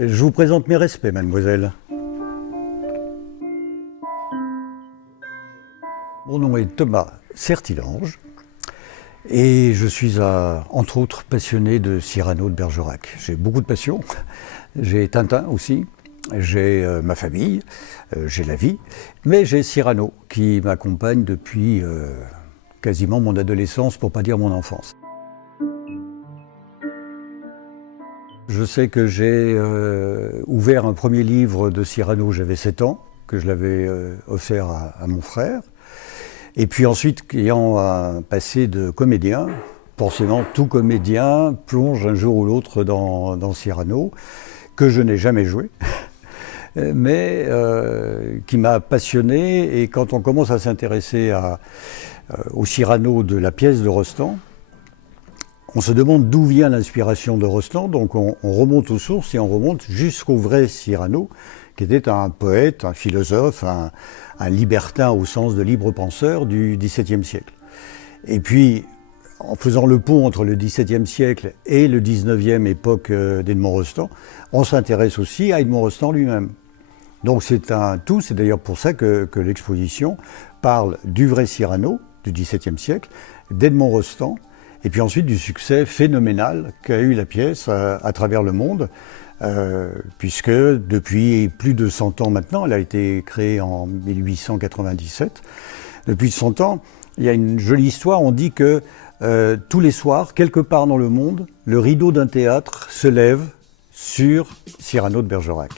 Je vous présente mes respects, mademoiselle. Mon nom est Thomas Certilange et je suis, entre autres, passionné de Cyrano de Bergerac. J'ai beaucoup de passions. J'ai Tintin aussi, j'ai ma famille, j'ai la vie, mais j'ai Cyrano qui m'accompagne depuis quasiment mon adolescence, pour ne pas dire mon enfance. Je sais que j'ai ouvert un premier livre de Cyrano, j'avais 7 ans, que je l'avais offert à mon frère. Et puis ensuite, ayant un passé de comédien, forcément tout comédien plonge un jour ou l'autre dans Cyrano, que je n'ai jamais joué, mais qui m'a passionné. Et quand on commence à s'intéresser au Cyrano de la pièce de Rostand, on se demande d'où vient l'inspiration de Rostand, donc on remonte aux sources et on remonte jusqu'au vrai Cyrano, qui était un poète, un philosophe, un libertin au sens de libre penseur du XVIIe siècle. Et puis, en faisant le pont entre le XVIIe siècle et le XIXe, époque d'Edmond Rostand, on s'intéresse aussi à Edmond Rostand lui-même. Donc c'est un tout, c'est d'ailleurs pour ça que l'exposition parle du vrai Cyrano du XVIIe siècle, d'Edmond Rostand, et puis ensuite du succès phénoménal qu'a eu la pièce à travers le monde, puisque depuis plus de 100 ans maintenant, elle a été créée en 1897, depuis 100 ans, il y a une jolie histoire, on dit que tous les soirs, quelque part dans le monde, le rideau d'un théâtre se lève sur Cyrano de Bergerac.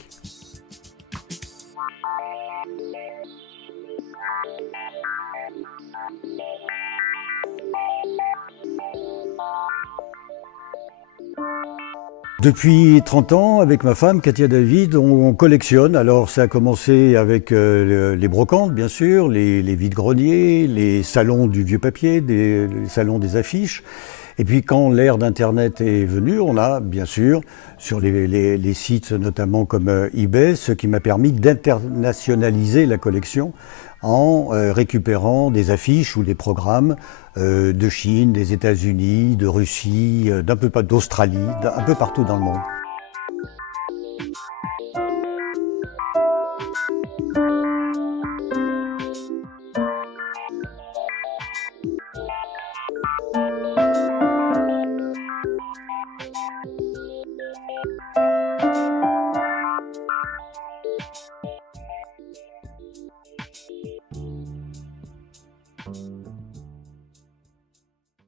Depuis 30 ans, avec ma femme, Katia David, on collectionne. Alors ça a commencé avec les brocantes, bien sûr, les vides-greniers, les salons du vieux papier, les salons des affiches. Et puis quand l'ère d'Internet est venue, on a bien sûr, sur les sites notamment comme eBay, ce qui m'a permis d'internationaliser la collection en récupérant des affiches ou des programmes de Chine, des États-Unis, de Russie, d'un peu d'Australie, un peu partout dans le monde.